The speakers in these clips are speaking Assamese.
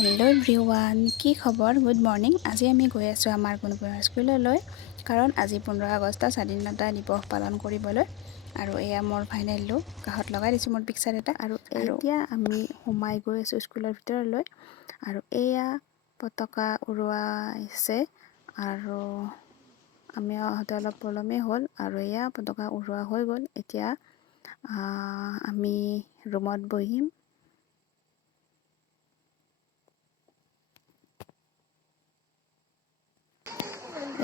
হেল্ল' এভৰিৱান, কি খবৰ? Good morning. আজি আমি গৈ আছোঁ আমাৰ গুণগুণ স্কুললৈ, কাৰণ আজি 15 আগষ্ট স্বাধীনতা দিৱস পালন কৰিবলৈ। আৰু এয়া মোৰ ফাইনেল লুক, কাষত লগাই দিছোঁ মোৰ পিকচাৰ এটা। আৰু এতিয়া আমি সোমাই গৈ আছোঁ স্কুলৰ ভিতৰলৈ। আৰু এয়া পতাকা উৰুৱাইছে, আৰু আমি অহাতে অলপ পলমেই হ'ল। আৰু এয়া পতাকা উৰুওৱা হৈ গ'ল। এতিয়া আমি ৰুমত বহিম।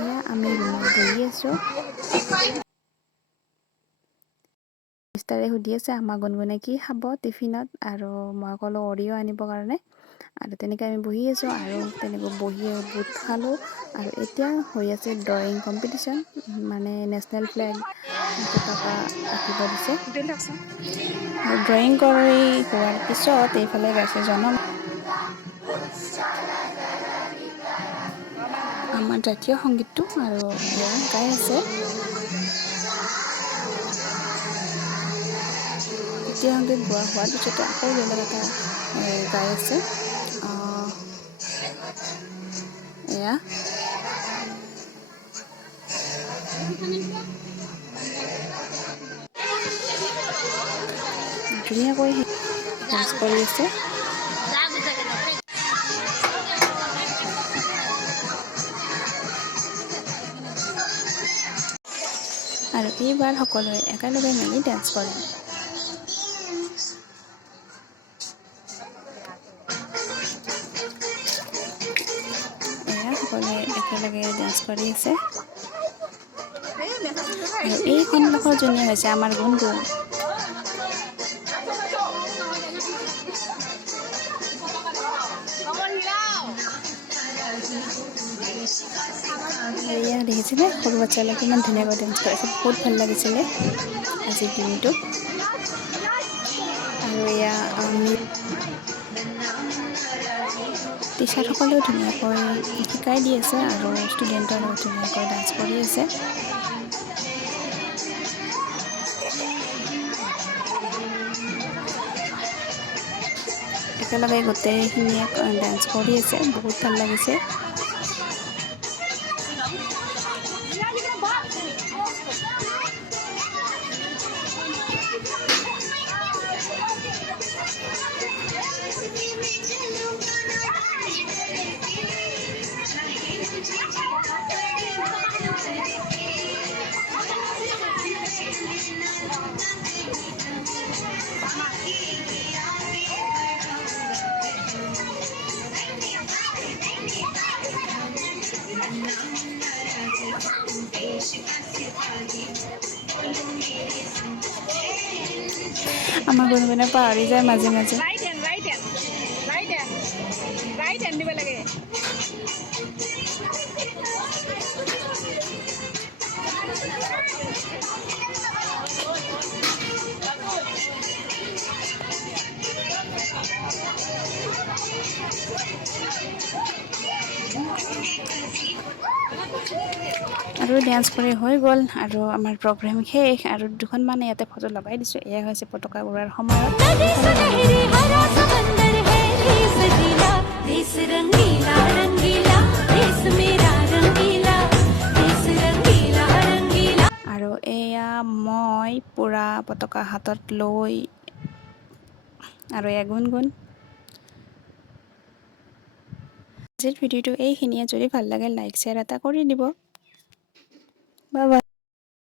এয়া আমি ৰুমত বহি আছোঁ। মিষ্টাৰে সুধি আছে আমাক গুণগুণে কি খাব টিফিনত, আৰু মই ক'লোঁ অৰিঅ' আনিবৰ কাৰণে। আৰু তেনেকৈ আমি বহি আছোঁ, আৰু তেনেকৈ বহিয়ে বুট খালোঁ। আৰু এতিয়া হৈ আছে ড্ৰয়িং কম্পিটিশ্যন, মানে নেশ্যনেল ফ্লেগ পতাকা আঁকিব দিছে। আৰু ড্ৰয়িং কৰি হোৱাৰ পিছত এইফালে গাইছে আমাৰ জাতীয় সংগীতটো, আৰু এয়া গাই আছে। জাতীয় সংগীত গোৱা হোৱাৰ পিছতে আকৌ বেলেগ এটা গাই আছে। এয়া ধুনীয়াকৈ ডান্স কৰি আছে। আৰু এইবাৰ সকলোৱে একেলগে মিলি ডান্স কৰিম। এয়া সকলোৱে একেলগে ডান্স কৰি আছে। আৰু এই সন্মুখৰ জনী হৈছে আমাৰ গুণগুণ। আৰু এয়া দেখিছিলে সৰু বাচ্চাবিলাকে ইমান ধুনীয়াকৈ ডান্স কৰিছে, বহুত ভাল লাগিছিলে আজিৰ দিনটো। আৰু এয়া আমি টিচাৰসকলেও ধুনীয়াকৈ শিকাই দি আছে, আৰু ষ্টুডেণ্টৰ লগত ধুনীয়াকৈ ডান্স কৰি আছে। একেলগে গোটেইখিনিয়ে ডান্স কৰি আছে, বহুত ভাল লাগিছে। আমাৰ গুণগুণে পাহৰি যায় মাজে মাজে। দিব লাগে। আৰু ডান্স কৰি হৈ গ'ল, আৰু আমাৰ প্ৰগ্ৰেম শেষ। আৰু দুখনমান ইয়াতে ফটো লগাই দিছোঁ। এয়া হৈছে পতাকা উৰাৰ সময়ত। আৰু এয়া মই পুৰা পতাকা হাতত লৈ, আৰু এয়া গুণগুণ। আজিৰ ভিডিঅ'টো এইখিনিয়ে। যদি ভাল লাগে লাইক শ্বেয়াৰ এটা কৰি দিব। Bye bye.